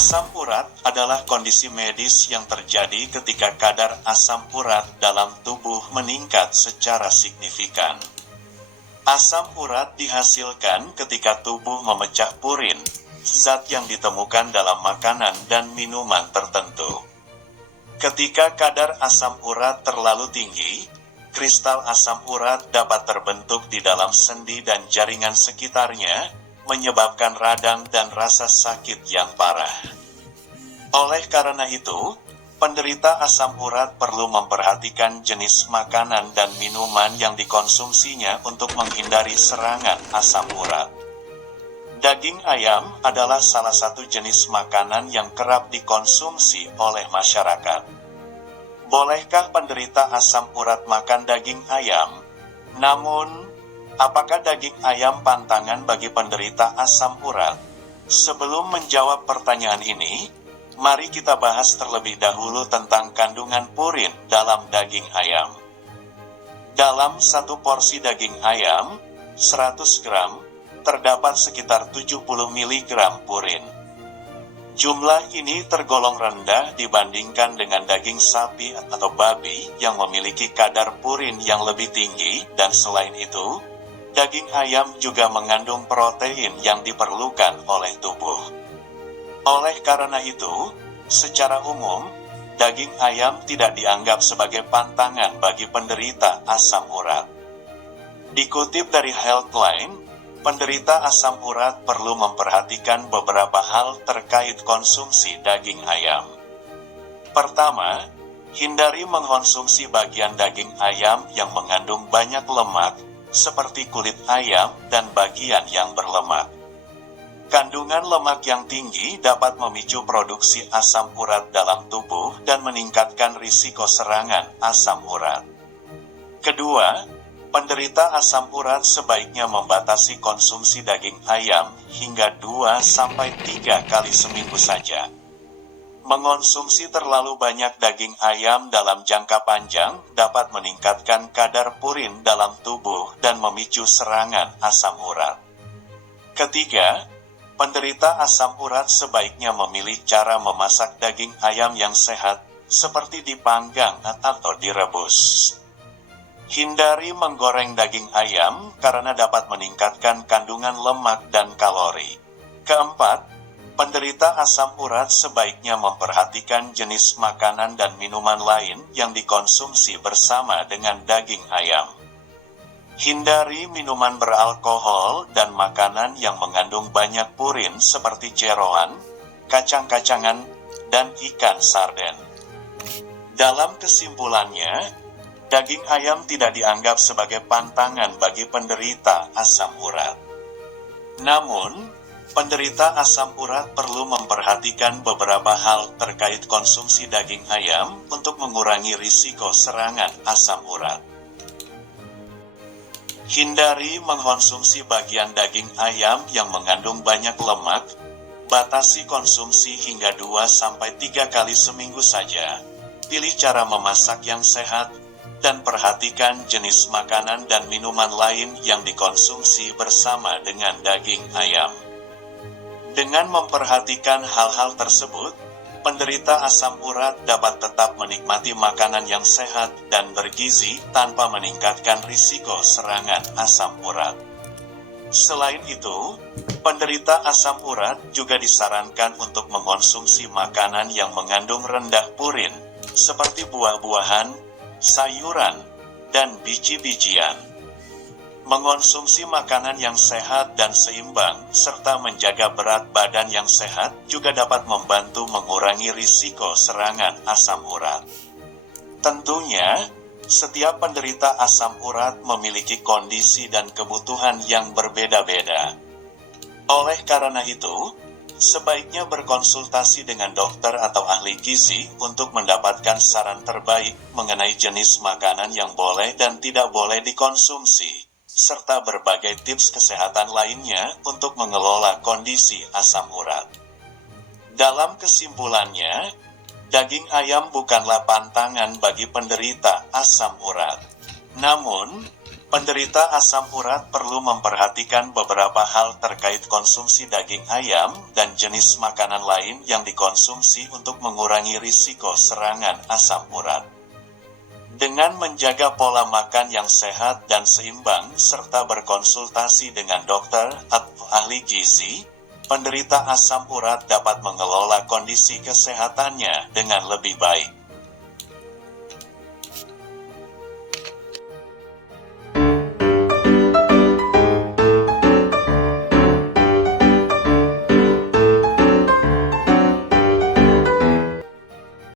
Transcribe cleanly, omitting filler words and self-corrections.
Asam urat adalah kondisi medis yang terjadi ketika kadar asam urat dalam tubuh meningkat secara signifikan. Asam urat dihasilkan ketika tubuh memecah purin, zat yang ditemukan dalam makanan dan minuman tertentu. Ketika kadar asam urat terlalu tinggi, kristal asam urat dapat terbentuk di dalam sendi dan jaringan sekitarnya, menyebabkan radang dan rasa sakit yang parah. Oleh karena itu, penderita asam urat perlu memperhatikan jenis makanan dan minuman yang dikonsumsinya untuk menghindari serangan asam urat. Daging ayam adalah salah satu jenis makanan yang kerap dikonsumsi oleh masyarakat. Bolehkah penderita asam urat makan daging ayam? Namun, apakah daging ayam pantangan bagi penderita asam urat? Sebelum menjawab pertanyaan ini, mari kita bahas terlebih dahulu tentang kandungan purin dalam daging ayam. Dalam satu porsi daging ayam, 100 gram, terdapat sekitar 70 mg purin. Jumlah ini tergolong rendah dibandingkan dengan daging sapi atau babi yang memiliki kadar purin yang lebih tinggi, dan selain itu, daging ayam juga mengandung protein yang diperlukan oleh tubuh. Oleh karena itu, secara umum, daging ayam tidak dianggap sebagai pantangan bagi penderita asam urat. Dikutip dari Healthline, penderita asam urat perlu memperhatikan beberapa hal terkait konsumsi daging ayam. Pertama, hindari mengkonsumsi bagian daging ayam yang mengandung banyak lemak, seperti kulit ayam dan bagian yang berlemak. Kandungan lemak yang tinggi dapat memicu produksi asam urat dalam tubuh dan meningkatkan risiko serangan asam urat. Kedua, penderita asam urat sebaiknya membatasi konsumsi daging ayam hingga 2-3 kali seminggu saja. Mengonsumsi terlalu banyak daging ayam dalam jangka panjang dapat meningkatkan kadar purin dalam tubuh dan memicu serangan asam urat. Ketiga, penderita asam urat sebaiknya memilih cara memasak daging ayam yang sehat, seperti dipanggang atau direbus. Hindari menggoreng daging ayam karena dapat meningkatkan kandungan lemak dan kalori. Keempat, penderita asam urat sebaiknya memperhatikan jenis makanan dan minuman lain yang dikonsumsi bersama dengan daging ayam. Hindari minuman beralkohol dan makanan yang mengandung banyak purin seperti jeroan, kacang-kacangan, dan ikan sarden. Dalam kesimpulannya, daging ayam tidak dianggap sebagai pantangan bagi penderita asam urat. Namun, penderita asam urat perlu memperhatikan beberapa hal terkait konsumsi daging ayam untuk mengurangi risiko serangan asam urat. Hindari mengkonsumsi bagian daging ayam yang mengandung banyak lemak, batasi konsumsi hingga 2-3 kali seminggu saja, pilih cara memasak yang sehat, dan perhatikan jenis makanan dan minuman lain yang dikonsumsi bersama dengan daging ayam. Dengan memperhatikan hal-hal tersebut, penderita asam urat dapat tetap menikmati makanan yang sehat dan bergizi tanpa meningkatkan risiko serangan asam urat. Selain itu, penderita asam urat juga disarankan untuk mengkonsumsi makanan yang mengandung rendah purin, seperti buah-buahan, sayuran, dan biji-bijian. Mengonsumsi makanan yang sehat dan seimbang, serta menjaga berat badan yang sehat, juga dapat membantu mengurangi risiko serangan asam urat. Tentunya, setiap penderita asam urat memiliki kondisi dan kebutuhan yang berbeda-beda. Oleh karena itu, sebaiknya berkonsultasi dengan dokter atau ahli gizi untuk mendapatkan saran terbaik mengenai jenis makanan yang boleh dan tidak boleh dikonsumsi, serta berbagai tips kesehatan lainnya untuk mengelola kondisi asam urat. Dalam kesimpulannya, daging ayam bukanlah pantangan bagi penderita asam urat. Namun, Penderita asam urat perlu memperhatikan beberapa hal terkait konsumsi daging ayam dan jenis makanan lain yang dikonsumsi untuk mengurangi risiko serangan asam urat. Dengan menjaga pola makan yang sehat dan seimbang serta berkonsultasi dengan dokter atau ahli gizi, penderita asam urat dapat mengelola kondisi kesehatannya dengan lebih baik.